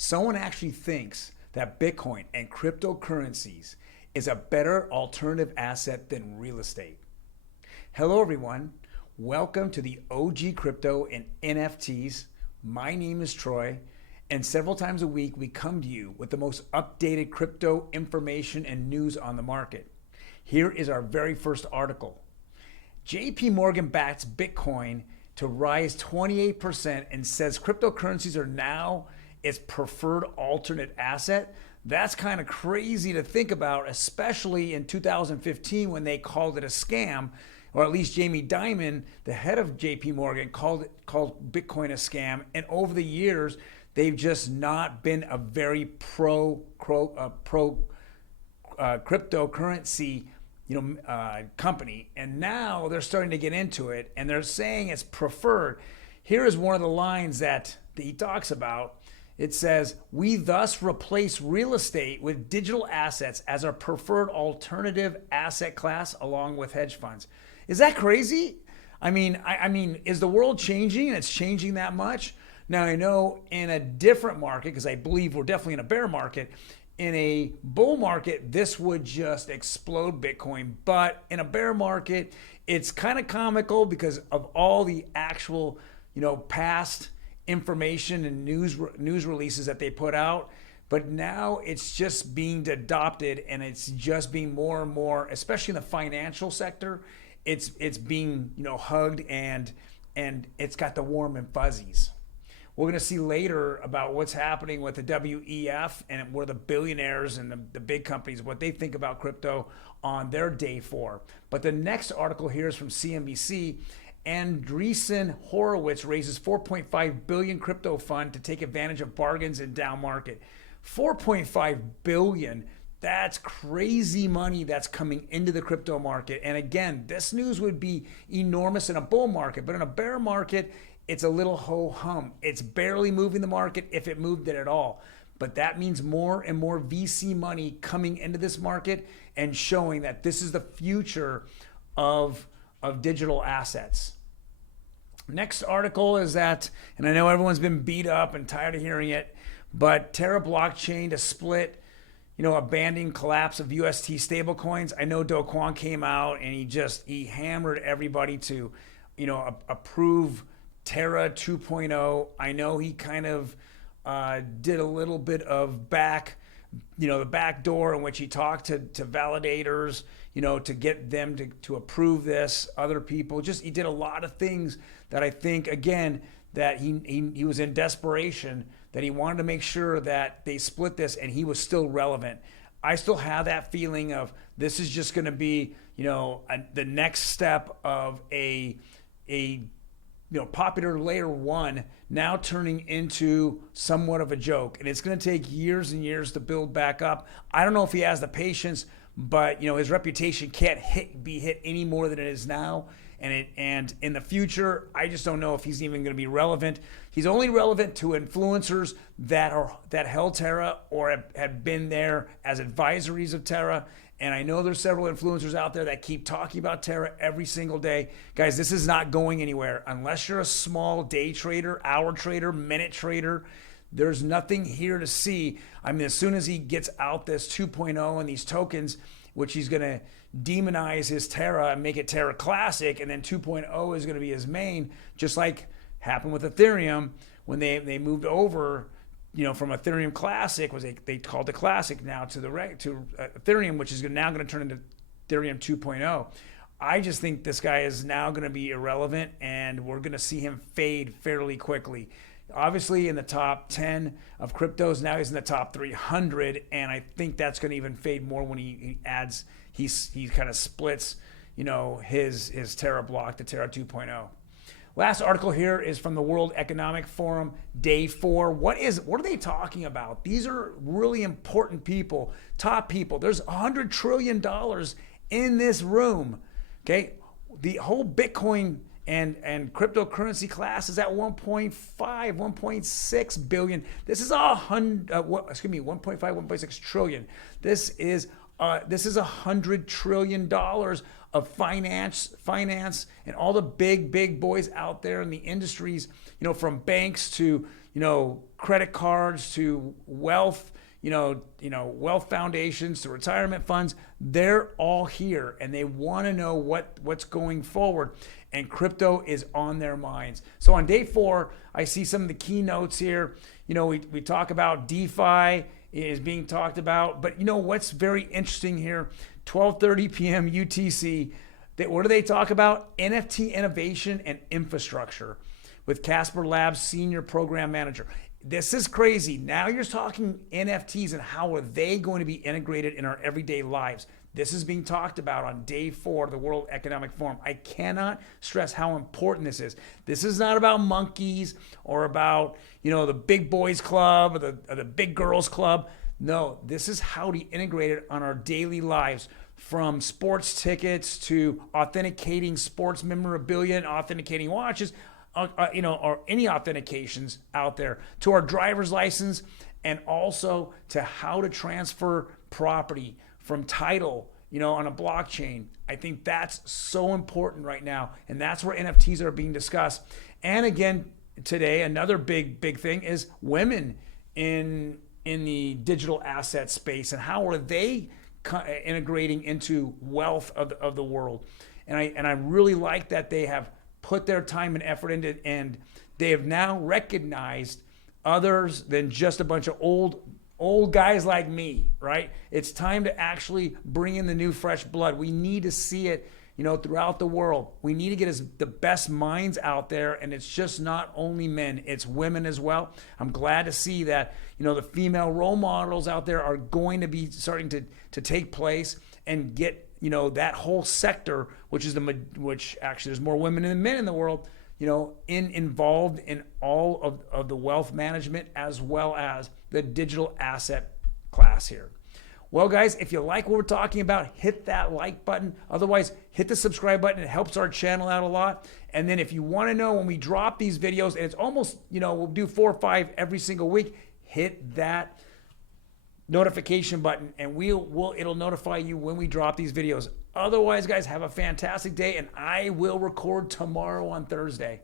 Someone actually thinks that Bitcoin and cryptocurrencies is a better alternative asset than real estate. Hello, everyone. Welcome to the OG Crypto and NFTs. My name is Troy, and several times a week we come to you with the most updated crypto information and news on the market. Here is our very first article. JP Morgan backs Bitcoin to rise 28% and says cryptocurrencies are now its preferred alternate asset. That's kind of crazy to think about, especially in 2015 when they called it a scam, or at least Jamie Dimon, the head of JP Morgan, called Bitcoin a scam. And over the years, they've just not been a very pro cryptocurrency company. And now they're starting to get into it, and they're saying it's preferred. Here is one of the lines that he talks about. It says, "We thus replace real estate with digital assets as our preferred alternative asset class along with hedge funds." Is that crazy? I mean, is the world changing and it's changing that much? Now, I know in a different market, because I believe we're definitely in a bear market, in a bull market, this would just explode Bitcoin. But in a bear market, it's kind of comical because of all the actual, past information and news releases that they put out. But now it's just being adopted, and it's just being more and more, especially in the financial sector, it's being hugged, and it's got the warm and fuzzies. We're going to see later about what's happening with the WEF and where the billionaires and the big companies, what they think about crypto on their day 4. But the next article here is from CNBC. Andreessen Horowitz raises $4.5 billion crypto fund to take advantage of bargains in down market. $4.5 billion. That's crazy money that's coming into the crypto market. And again, this news would be enormous in a bull market, but in a bear market, it's a little ho-hum. It's barely moving the market, if it moved it at all. But that means more and more VC money coming into this market and showing that this is the future of digital assets. Next article is that, and I know everyone's been beat up and tired of hearing it, but Terra blockchain to split, abandoning collapse of UST stablecoins. I know Do Kwon came out and he hammered everybody to, approve Terra 2.0. I know he kind of did a little bit of the back door in which he talked to validators, to get them to approve this, other people. He did a lot of things that I think, again, that he was in desperation, that he wanted to make sure that they split this and he was still relevant. I still have that feeling of this is just going to be, the next step of a popular layer 1 now turning into somewhat of a joke. And it's going to take years and years to build back up. I don't know if he has the patience, but his reputation can't be hit any more than it is now. And in the future, I just don't know if he's even going to be relevant. He's only relevant to influencers that held Terra or have been there as advisories of Terra. And I know there's several influencers out there that keep talking about Terra every single day. Guys, this is not going anywhere. Unless you're a small day trader, hour trader, minute trader, there's nothing here to see. As soon as he gets out this 2.0 and these tokens, which he's going to demonize his Terra and make it Terra Classic, and then 2.0 is going to be his main, just like happened with Ethereum when they moved over, from Ethereum Classic, they called it Classic now to Ethereum, which is now going to turn into Ethereum 2.0. I just think this guy is now going to be irrelevant, and we're going to see him fade fairly quickly. Obviously in the top 10 of cryptos, now he's in the top 300, and I think that's going to even fade more when he kind of splits, his Terra block to Terra 2.0. Last article here is from the World Economic Forum, day 4. What are they talking about? These are really important people, top people. There's $100 trillion in this room. Okay, the whole Bitcoin and cryptocurrency class is at 1.6 billion. This is 1.5, 1.6 trillion. This is $100 trillion of finance and all the big boys out there in the industries, from banks to, credit cards to wealth, wealth foundations to retirement funds. They're all here and they want to know what's going forward. And crypto is on their minds. So on day 4, I see some of the keynotes here. We talk about DeFi is being talked about, but what's very interesting here, 12:30 p.m. UTC, what do they talk about? NFT innovation and infrastructure with Casper Labs Senior Program Manager. This is crazy. Now you're talking NFTs and how are they going to be integrated in our everyday lives. This is being talked about on day 4 of the World Economic Forum. I cannot stress how important this is. This is not about monkeys or about, the big boys club or the big girls club. No, this is how to integrate it on our daily lives, from sports tickets to authenticating sports memorabilia and authenticating watches, or any authentications out there, to our driver's license, and also to how to transfer property from title, on a blockchain. I think that's so important right now, and that's where NFTs are being discussed. And again, today, another big thing is women in the digital asset space, and how are they integrating into wealth of the world. And I really like that they have put their time and effort into it, and they have now recognized others than just a bunch of old guys like me, right? It's time to actually bring in the new fresh blood. We need to see it, throughout the world. We need to get the best minds out there, and it's just not only men, it's women as well. I'm glad to see that, the female role models out there are going to be starting to take place and get, that whole sector, which actually there's more women than men in the world, involved in all of the wealth management as well as the digital asset class here. Well, guys, if you like what we're talking about, hit that like button. Otherwise, hit the subscribe button. It helps our channel out a lot. And then if you want to know when we drop these videos, and it's almost, we'll do 4 or 5 every single week, hit that notification button and it'll notify you when we drop these videos. Otherwise, guys, have a fantastic day, and I will record tomorrow on Thursday.